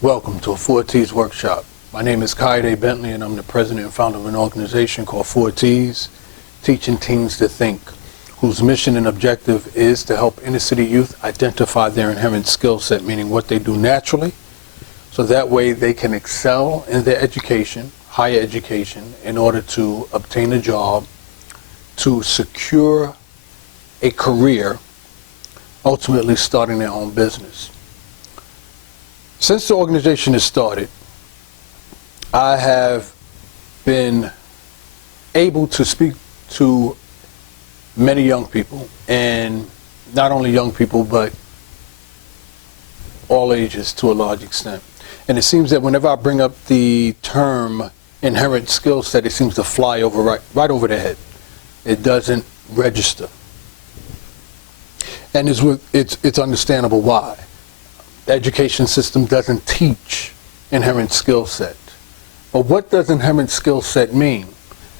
Welcome to a 4Ts workshop. My name is Kaide Bentley and I'm the president and founder of an organization called 4Ts, teaching teens to think, whose mission and objective is to help inner city youth identify their inherent skill set, meaning what they do naturally, so that way they can excel in their education, higher education, in order to obtain a job, to secure a career, ultimately starting their own business. Since the organization has started, I have been able to speak to many young people, and not only young people, but all ages to a large extent. And it seems that whenever I bring up the term inherent skill set, it seems to fly over right over their head. It doesn't register. And it's understandable why. The education system doesn't teach inherent skill set. But what does inherent skill set mean?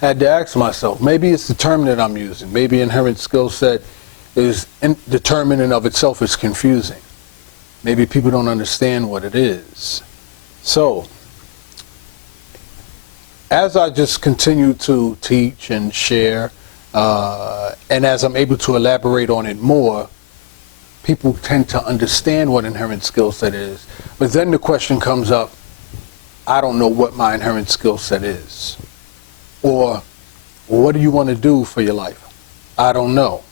I had to ask myself, maybe it's the term that I'm using. Maybe inherent skill set is the term in and of itself is confusing. Maybe people don't understand what it is. So, as I just continue to teach and share, and as I'm able to elaborate on it more, people tend to understand what inherent skill set is. But then the question comes up, I don't know what my inherent skill set is. Or, what do you want to do for your life? I don't know.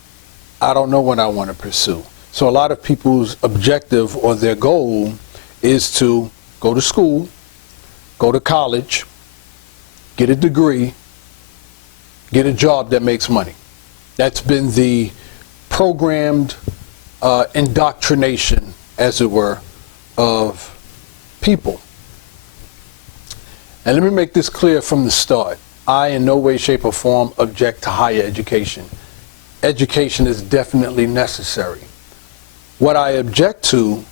I don't know what I want to pursue. So a lot of people's objective or their goal is to go to school, go to college, get a degree, get a job that makes money. That's been the programmed indoctrination, as it were, of people. And let me make this clear from the start. I, in no way, shape, or form, object to higher education. Education is definitely necessary. What I object to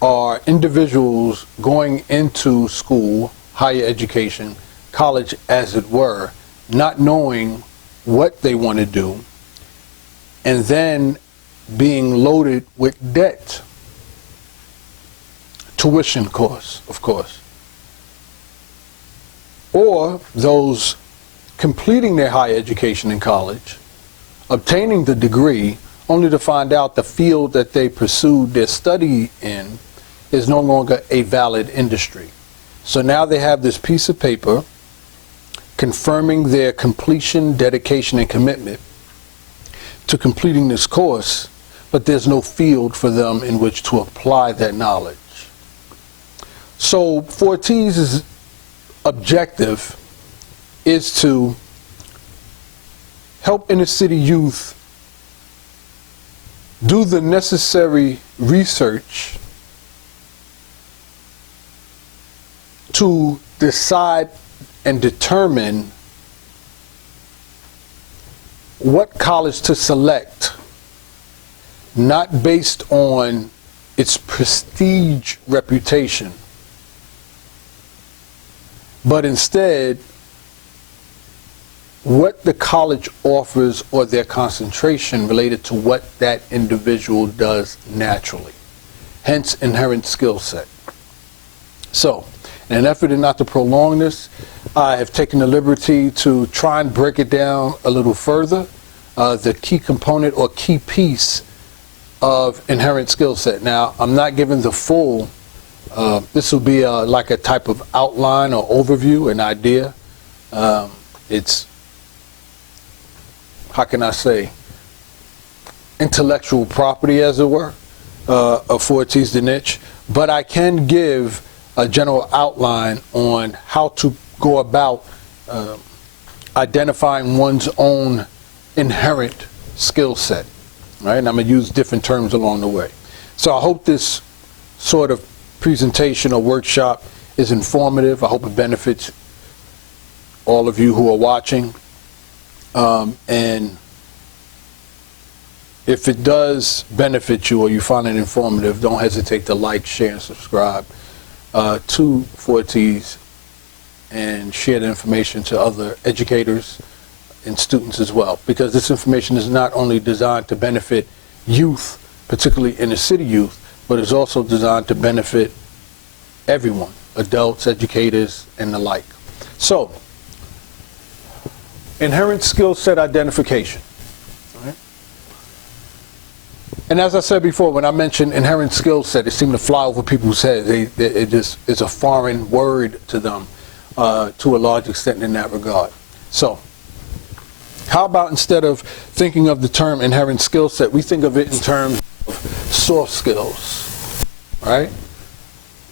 are individuals going into school, higher education, college, as it were, not knowing what they want to do, and then being loaded with debt, tuition costs, of course. Or those completing their higher education in college, obtaining the degree, only to find out the field that they pursued their study in is no longer a valid industry. So now they have this piece of paper confirming their completion, dedication, and commitment to completing this course, but there's no field for them in which to apply that knowledge. So 4T's objective is to help inner city youth do the necessary research to decide and determine what college to select, not based on its prestige reputation, but instead what the college offers or their concentration related to what that individual does naturally. Hence, inherent skill set. So, in an effort not to prolong this, I have taken the liberty to try and break it down a little further. The key component or key piece of inherent skill set. Now, I'm not giving the full, this will be like a type of outline or overview, an idea. It's, how can I say, intellectual property, as it were, of 4T's the niche. But I can give a general outline on how to go about identifying one's own inherent skill set. Right? And I'm going to use different terms along the way. So I hope this sort of presentation or workshop is informative. I hope it benefits all of you who are watching. And if it does benefit you or you find it informative, don't hesitate to like, share, and subscribe. to 4Ts and share the information to other educators and students as well, because this information is not only designed to benefit youth, particularly inner city youth, but is also designed to benefit everyone, adults, educators, and the like. So, inherent skill set identification. Right? And as I said before, when I mentioned inherent skill set, it seemed to fly over people's heads. It just is a foreign word to them, to a large extent in that regard. So, how about instead of thinking of the term inherent skill set, we think of it in terms of soft skills, right?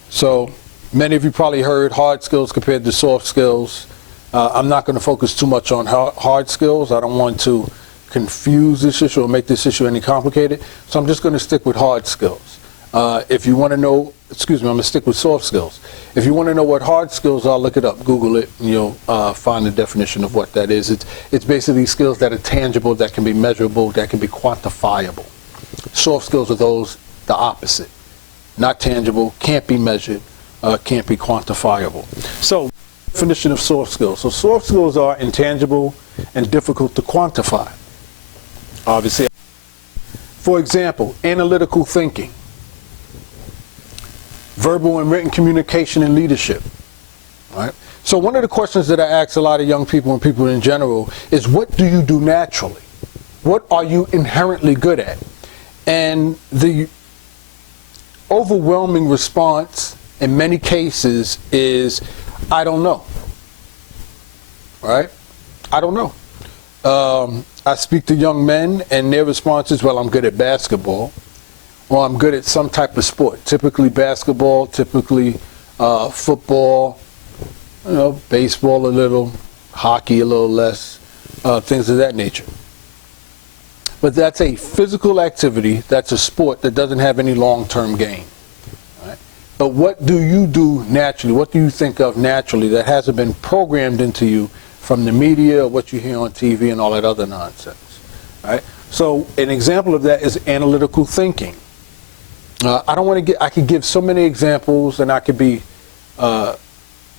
So, many of you probably heard hard skills compared to soft skills. I'm not going to focus too much on hard skills. I don't want to confuse this issue or make this issue any complicated. So I'm just going to stick with hard skills. If you want to know, I'm going to stick with soft skills. If you want to know what hard skills are, look it up, Google it, and you'll find the definition of what that is. It's basically skills that are tangible, that can be measurable, that can be quantifiable. Soft skills are those, the opposite. Not tangible, can't be measured, can't be quantifiable. So, definition of soft skills. So soft skills are intangible and difficult to quantify. Obviously, for example, analytical thinking, verbal and written communication and leadership. Right? So one of the questions that I ask a lot of young people and people in general is, what do you do naturally? What are you inherently good at? And the overwhelming response in many cases is, I don't know. Right? I don't know. I speak to young men and their response is, well, I'm good at basketball, or I'm good at some type of sport. Typically basketball, typically football, baseball a little, hockey a little less, things of that nature. But that's a physical activity, that's a sport that doesn't have any long-term gain. Right? But what do you do naturally? What do you think of naturally that hasn't been programmed into you from the media, or what you hear on TV and all that other nonsense? Right? So an example of that is analytical thinking. I could give so many examples and I could be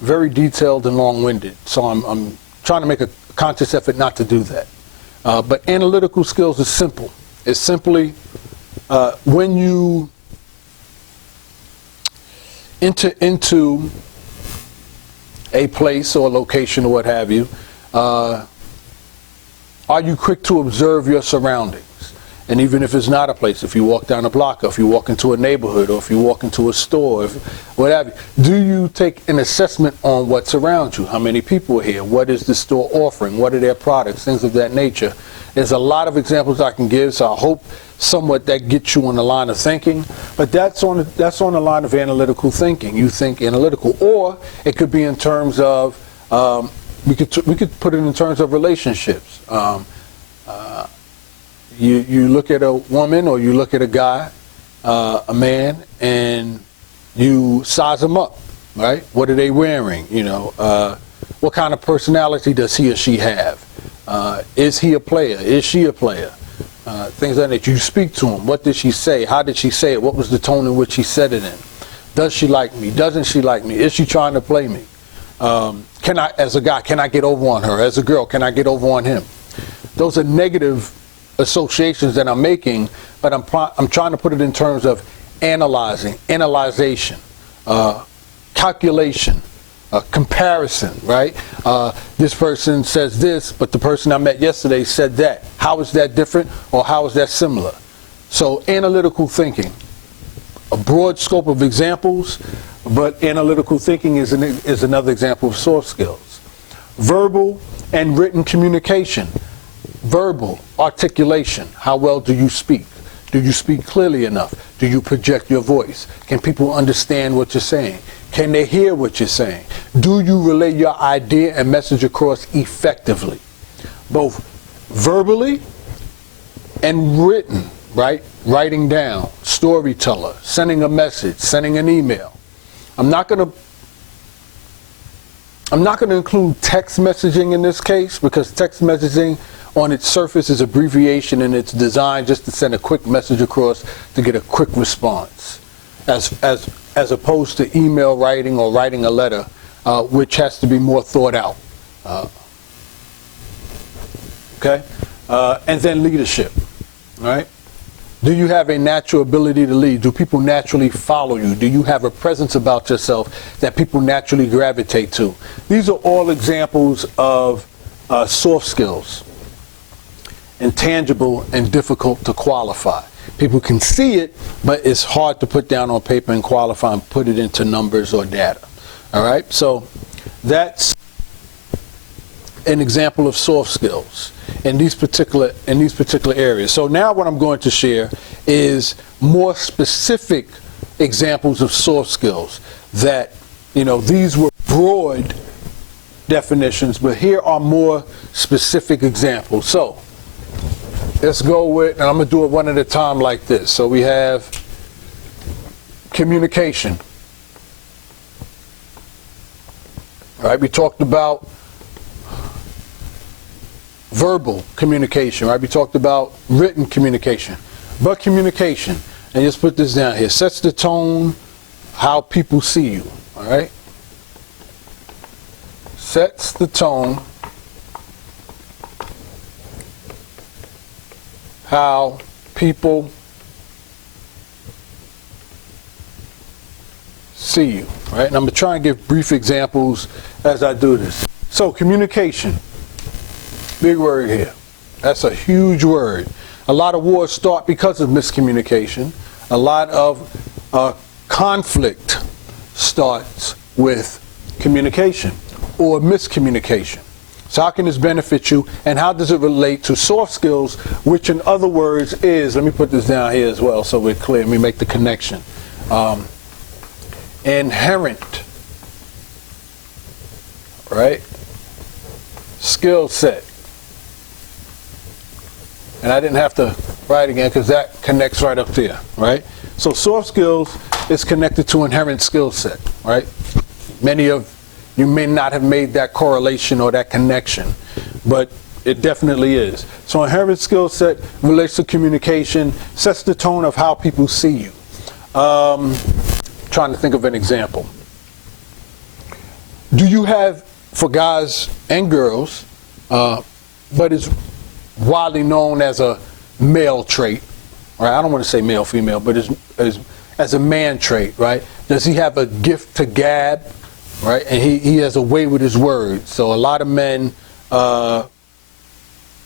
very detailed and long-winded. So I'm trying to make a conscious effort not to do that. But analytical skills is simple. It's simply when you enter into a place or a location or what have you, are you quick to observe your surroundings? And even if it's not a place, if you walk down a block, or if you walk into a neighborhood, or if you walk into a store, what have you, do you take an assessment on what's around you? How many people are here? What is the store offering? What are their products? Things of that nature. There's a lot of examples I can give, so I hope somewhat that gets you on the line of thinking. But that's on the line of analytical thinking. You think analytical, or it could be in terms of we could put it in terms of relationships. You look at a woman or you look at a guy, a man, and you size them up, right? What are they wearing? What kind of personality does he or she have? Is he a player? Is she a player? Things like that. You speak to him. What did she say? How did she say it? What was the tone in which she said it in? Does she like me? Doesn't she like me? Is she trying to play me? As a guy, can I get over on her? As a girl, can I get over on him? Those are negative associations that I'm making, but I'm trying to put it in terms of analyzation, calculation, comparison, right? This person says this, but the person I met yesterday said that. How is that different, or how is that similar? So analytical thinking, a broad scope of examples, but analytical thinking is another example of soft skills. Verbal and written communication. Verbal, articulation. How well do you speak? Do you speak clearly enough? Do you project your voice? Can people understand what you're saying? Can they hear what you're saying? Do you relay your idea and message across effectively? Both verbally and written, right? Writing down, storyteller, sending a message, sending an email. I'm not going to include text messaging in this case, because text messaging on its surface is abbreviation and it's designed just to send a quick message across to get a quick response. As as opposed to email writing or writing a letter, which has to be more thought out. Okay? And then leadership, right? Do you have a natural ability to lead? Do people naturally follow you? Do you have a presence about yourself that people naturally gravitate to? These are all examples of soft skills, intangible and difficult to qualify. People can see it, but it's hard to put down on paper and qualify and put it into numbers or data. All right, so that's an example of soft skills in these particular areas. So now what I'm going to share is more specific examples of soft skills that, these were broad definitions, but here are more specific examples. So let's go with, and I'm going to do it one at a time like this. So we have communication. All right, we talked about verbal communication, right? We talked about written communication. But communication, and just put this down here, sets the tone how people see you, all right? Sets the tone how people see you, right? And I'm going to try and give brief examples as I do this. So communication, big word here. That's a huge word. A lot of wars start because of miscommunication. A lot of conflict starts with communication or miscommunication. So how can this benefit you, and how does it relate to soft skills, which in other words is, let me put this down here as well so we're clear, let me make the connection. Inherent, right, skill set. And I didn't have to write again because that connects right up there, right? So soft skills is connected to inherent skill set, right? Many of you may not have made that correlation or that connection, but it definitely is. So inherent skill set relates to communication, sets the tone of how people see you. Trying to think of an example. Do you have, for guys and girls, but it's widely known as a male trait, right? I don't want to say male, female, but as a man trait, right? Does he have a gift to gab, right? And he has a way with his words. So a lot of men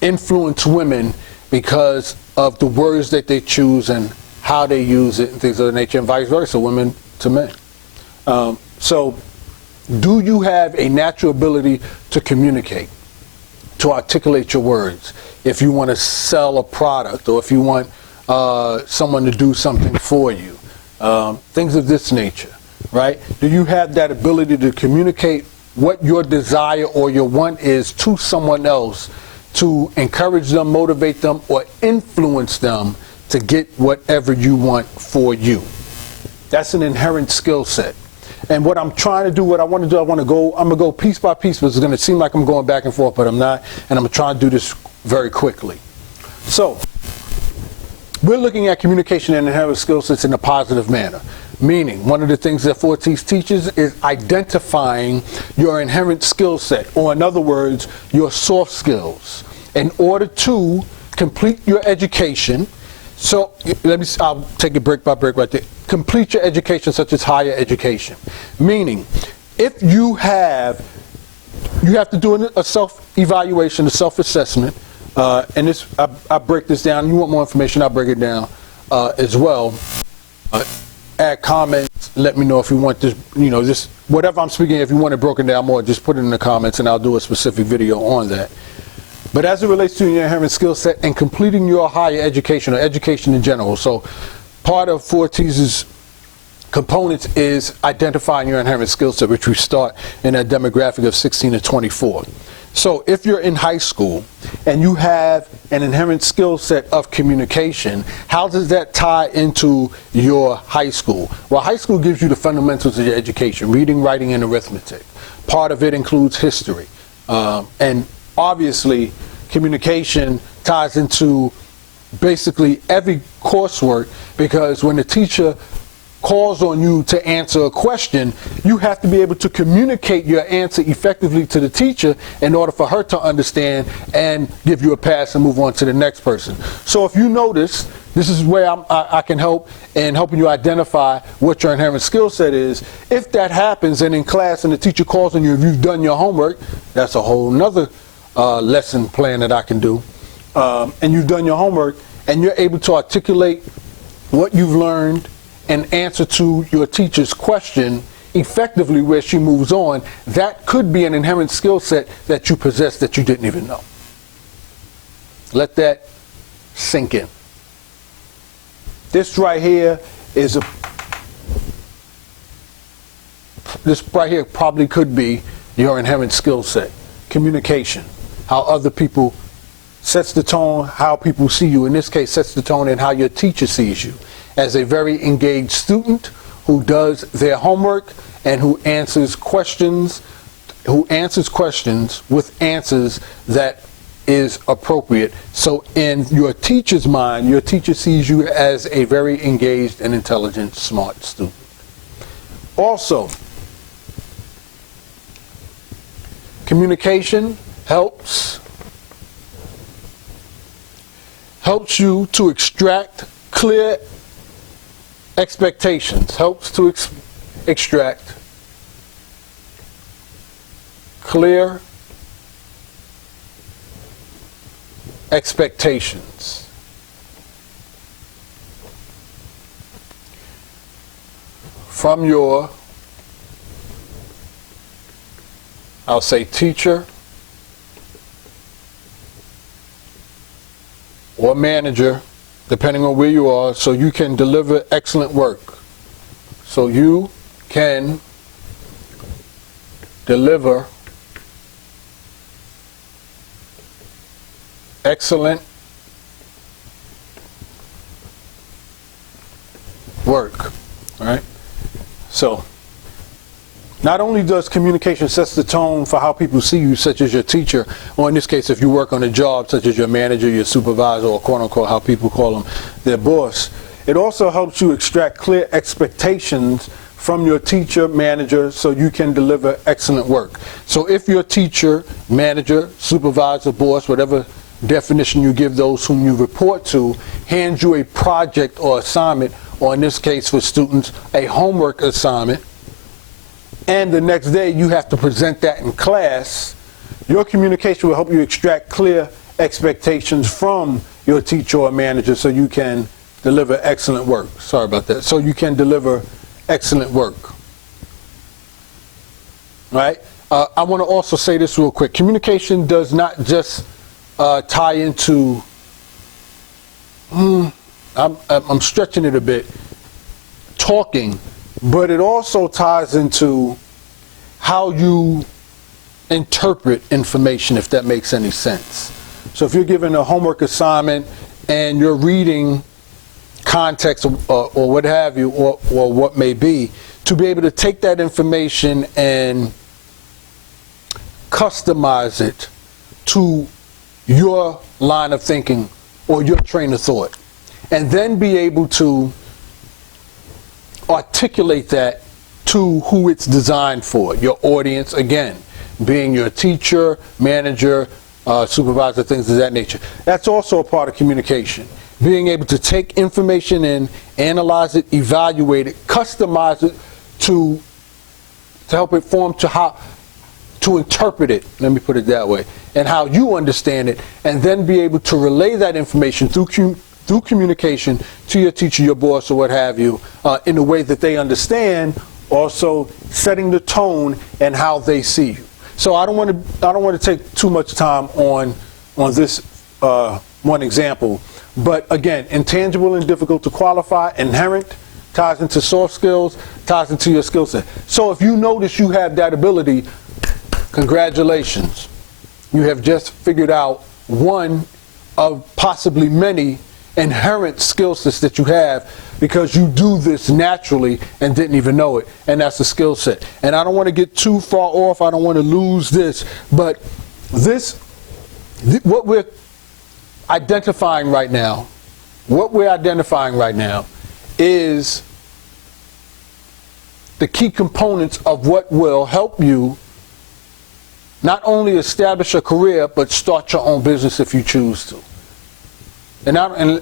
influence women because of the words that they choose and how they use it and things of that nature, and vice versa, women to men. So do you have a natural ability to communicate, to articulate your words? If you want to sell a product, or if you want someone to do something for you, things of this nature, right? Do you have that ability to communicate what your desire or your want is to someone else, to encourage them, motivate them, or influence them to get whatever you want for you? That's an inherent skill set. And what I'm trying to do, I'm going to go piece by piece, but it's going to seem like I'm going back and forth, but I'm not, and I'm going to try to do this very quickly. So, we're looking at communication and inherent skill sets in a positive manner. Meaning, one of the things that 4Ts teaches is identifying your inherent skill set, or in other words, your soft skills, in order to complete your education. So, I'll take it break by break right there. Complete your education, such as higher education. Meaning, if you have to do a self-evaluation, a self-assessment, and this, I break this down. You want more information, I'll break it down as well. Add comments, let me know if you want this, just whatever I'm speaking, if you want it broken down more, just put it in the comments and I'll do a specific video on that. But as it relates to your inherent skill set and completing your higher education, or education in general, so part of 4T's components is identifying your inherent skill set, which we start in that demographic of 16 to 24. So if you're in high school and you have an inherent skill set of communication, how does that tie into your high school? Well, high school gives you the fundamentals of your education, reading, writing, and arithmetic. Part of it includes history. And obviously, communication ties into basically every coursework, because when the teacher calls on you to answer a question, you have to be able to communicate your answer effectively to the teacher in order for her to understand and give you a pass and move on to the next person. So if you notice, this is where I can help in helping you identify what your inherent skill set is. If that happens and in class and the teacher calls on you, if you've done your homework, that's a whole nother lesson plan that I can do. And you've done your homework and you're able to articulate what you've learned and answer to your teacher's question effectively where she moves on, that could be an inherent skill set that you possess that you didn't even know. Let that sink in. This right here probably could be your inherent skill set. Communication. How other people sets the tone, how people see you. In this case, sets the tone and how your teacher sees you. As a very engaged student who does their homework and who answers questions with answers that is appropriate. So in your teacher's mind, your teacher sees you as a very engaged and intelligent, smart student. Also, communication helps you to extract clear expectations, helps to extract clear expectations. From your, I'll say, teacher or manager, depending on where you are, so you can deliver excellent work. So you can deliver excellent work, all right? So, not only does communication set the tone for how people see you, such as your teacher, or in this case, if you work on a job, such as your manager, your supervisor, or quote-unquote, how people call them, their boss, it also helps you extract clear expectations from your teacher, manager, so you can deliver excellent work. So if your teacher, manager, supervisor, boss, whatever definition you give those whom you report to, hands you a project or assignment, or in this case for students, a homework assignment, and the next day you have to present that in class, your communication will help you extract clear expectations from your teacher or manager so you can deliver excellent work. Sorry about that. So you can deliver excellent work. Right? I want to also say this real quick. Communication does not just tie into, I'm stretching it a bit, talking, but it also ties into how you interpret information, if that makes any sense. So if you're given a homework assignment and you're reading context or what have you, or what may be, to be able to take that information and customize it to your line of thinking or your train of thought, and then be able to articulate that to who it's designed for, your audience, again, being your teacher, manager, supervisor, things of that nature. That's also a part of communication. Being able to take information in, analyze it, evaluate it, customize it to help it form to how to interpret it, let me put it that way, and how you understand it, and then be able to relay that information through communication to your teacher, your boss, or what have you, in a way that they understand, also setting the tone and how they see you. So I don't want to take too much time on this one example, but again, intangible and difficult to qualify, inherent, ties into soft skills, ties into your skill set. So if you notice you have that ability, congratulations. You have just figured out one of possibly many inherent skill sets that you have, because you do this naturally and didn't even know it, and that's a skill set. And I don't want to get too far off, I don't want to lose this, but what we're identifying right now is the key components of what will help you not only establish a career, but start your own business if you choose to. And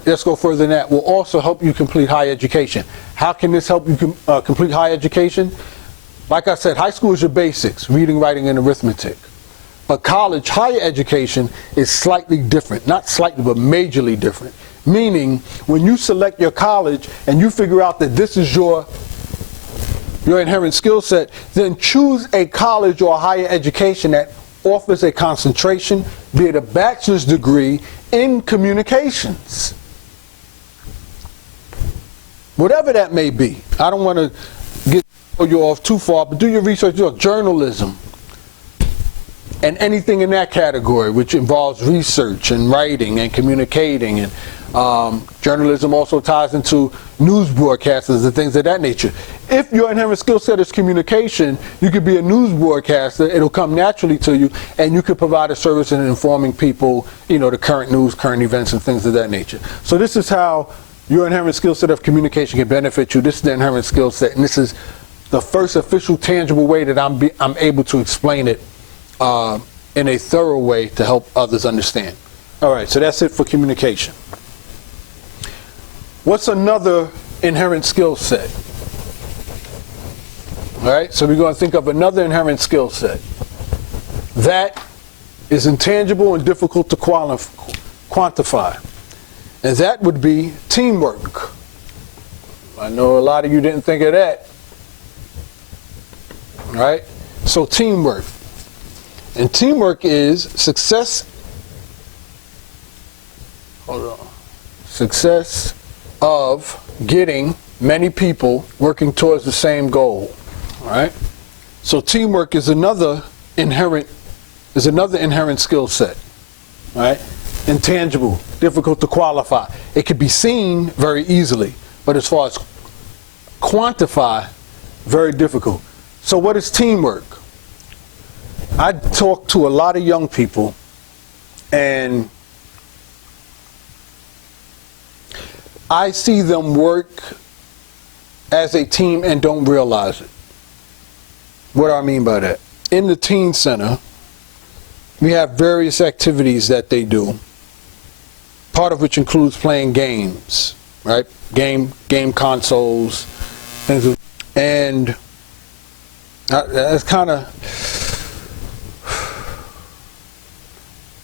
let's go further than that, will also help you complete higher education. How can this help you complete higher education? Like I said, high school is your basics, reading, writing, and arithmetic. But college, higher education, is slightly different. Not slightly, but majorly different. Meaning, when you select your college and you figure out that this is your inherent skill set, then choose a college or a higher education that offers a concentration, be it a bachelor's degree, in communications. Whatever that may be. I don't want to get you off too far, but do your research, do journalism, and anything in that category, which involves research and writing and communicating. And journalism also ties into news broadcasters and things of that nature. If your inherent skill set is communication, you could be a news broadcaster. It'll come naturally to you, and you could provide a service in informing people, the current news, current events, and things of that nature. So this is how your inherent skill set of communication can benefit you. This is the inherent skill set, and this is the first official, tangible way that I'm able to explain it in a thorough way to help others understand. All right, so that's it for communication. What's another inherent skill set? All right, so we're going to think of another inherent skill set that is intangible and difficult to quantify. And that would be teamwork. I know a lot of you didn't think of that. All right, so teamwork. And teamwork is success of getting many people working towards the same goal. All right? So teamwork is another inherent skill set. All right? Intangible, difficult to qualify. It can be seen very easily, but as far as quantify, very difficult. So what is teamwork? I talk to a lot of young people, and I see them work as a team and don't realize it. What do I mean by that? In the teen center, we have various activities that they do, part of which includes playing games, right? Game consoles, things, and that's kind of,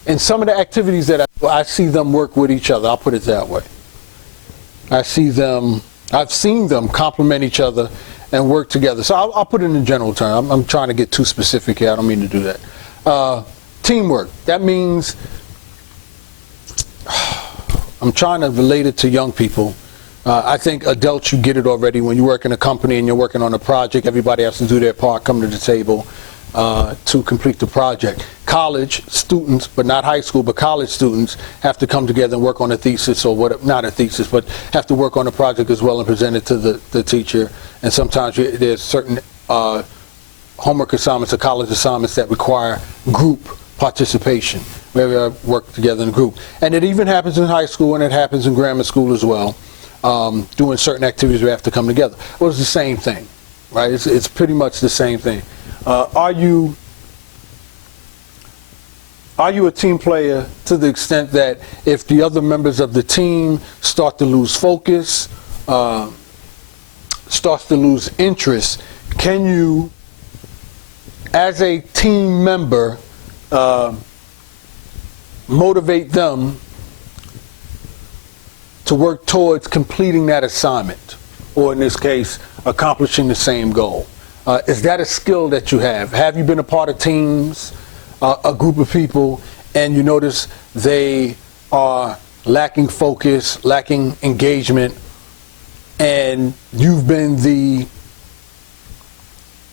in some of the activities that I see them work with each other, I'll put it that way. I've seen them complement each other and work together. So I'll put it in general terms. I'm trying to get too specific here. I don't mean to do that. Teamwork. That means, I'm trying to relate it to young people. I think adults, you get it already. When you work in a company and you're working on a project, everybody has to do their part, come to the table to complete the project. College students, but not high school, but college students have to come together and work on a thesis, or what, not a thesis, but have to work on a project as well and present it to the teacher. And sometimes there's certain homework assignments or college assignments that require group participation, where we work together in a group. And it even happens in high school, and it happens in grammar school as well. Doing certain activities, we have to come together. Well, it's the same thing, right? It's pretty much the same thing. Are you a team player to the extent that if the other members of the team start to lose focus, starts to lose interest, can you, as a team member, motivate them to work towards completing that assignment, or in this case, accomplishing the same goal? Is that a skill that you have? Have you been a part of teams, a group of people, and you notice they are lacking focus, lacking engagement, and you've been the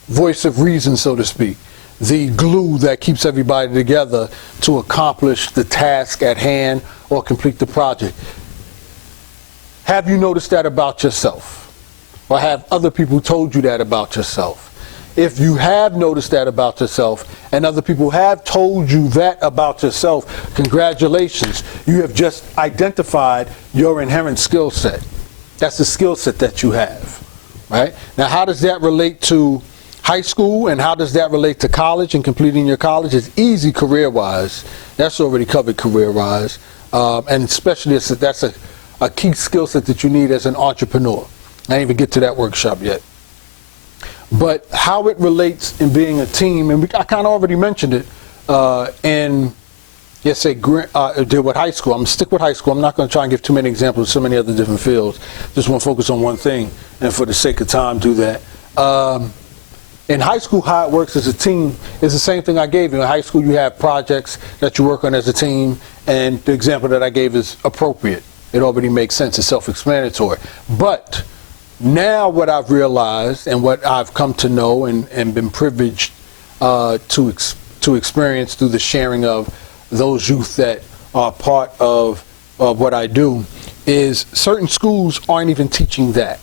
voice of reason, so to speak, the glue that keeps everybody together to accomplish the task at hand or complete the project? Have you noticed that about yourself? Or have other people told you that about yourself? If you have noticed that about yourself, and other people have told you that about yourself, congratulations. You have just identified your inherent skill set. That's the skill set that you have. right? Now, how does that relate to high school, and how does that relate to college and completing your college? It's easy career-wise. That's already covered career-wise. And especially that's a key skill set that you need as an entrepreneur. I didn't even get to that workshop yet. But how it relates in being a team, and I kind of already mentioned it deal with high school. I'm going to stick with high school. I'm not going to try and give too many examples of so many other different fields. Just want to focus on one thing, and for the sake of time, do that. In high school, how it works as a team is the same thing I gave you. In high school, you have projects that you work on as a team, and the example that I gave is appropriate. It already makes sense. It's self-explanatory. But now what I've realized and what I've come to know and been privileged to experience through the sharing of those youth that are part of what I do is certain schools aren't even teaching that.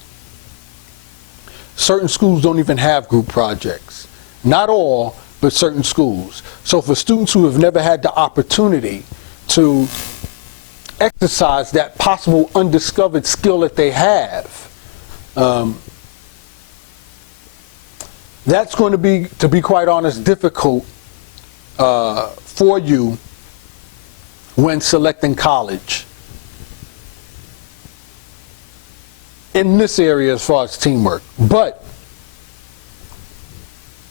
Certain schools don't even have group projects. Not all, but certain schools. So for students who have never had the opportunity to exercise that possible undiscovered skill that they have, that's going to be quite honest, difficult for you when selecting college in this area as far as teamwork. But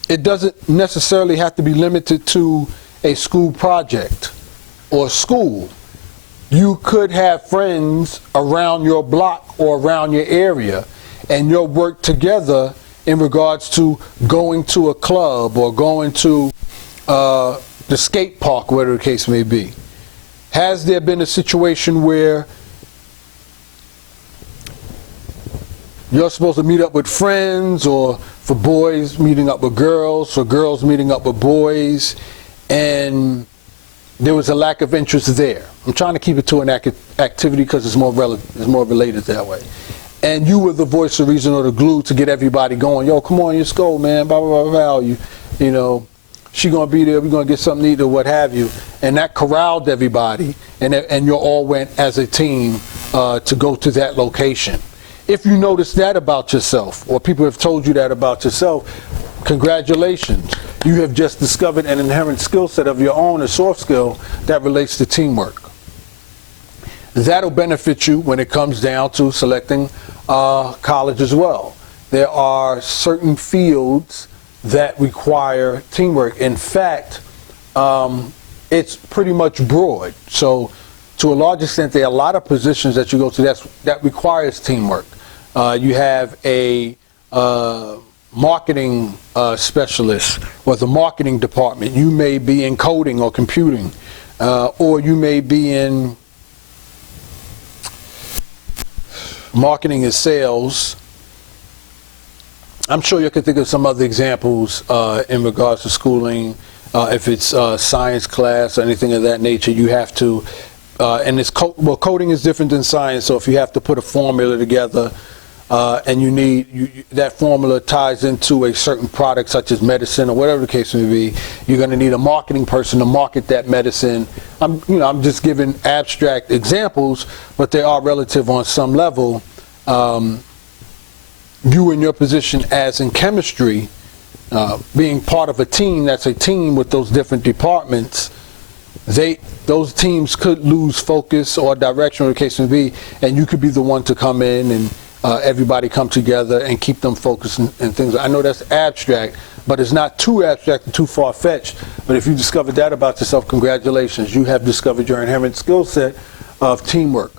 it doesn't necessarily have to be limited to a school project or school. You could have friends around your block or around your area, and you'll work together in regards to going to a club or going to the skate park, whatever the case may be. Has there been a situation where you're supposed to meet up with friends, or for boys meeting up with girls, or girls meeting up with boys, and there was a lack of interest there? I'm trying to keep it to an activity because it's more related that way. And you were the voice of reason or the glue to get everybody going. Yo, come on, let's go, man. Blah, blah, blah, blah. You know, she gonna be there. We're gonna get something to eat or what have you. And that corralled everybody, and you all went as a team to go to that location. If you notice that about yourself, or people have told you that about yourself, congratulations. You have just discovered an inherent skill set of your own, a soft skill that relates to teamwork. That'll benefit you when it comes down to selecting college as well. There are certain fields that require teamwork. In fact, it's pretty much broad. So to a large extent, there are a lot of positions that you go to that requires teamwork. You have a marketing specialist or the marketing department. You may be in coding or computing, or you may be in marketing and sales. I'm sure you can think of some other examples in regards to schooling. If it's science class or anything of that nature, you have to, and it's coding is different than science. So if you have to put a formula together, and you need that formula ties into a certain product such as medicine or whatever the case may be, you're going to need a marketing person to market that medicine. I'm just giving abstract examples, but they are relative on some level. You in your position as in chemistry, being part of a team that's a team with those different departments, those teams could lose focus or direction, or the case may be, and you could be the one to come in and everybody come together and keep them focused and things. I know that's abstract, but it's not too abstract and too far-fetched. But if you discovered that about yourself, congratulations. You have discovered your inherent skill set of teamwork.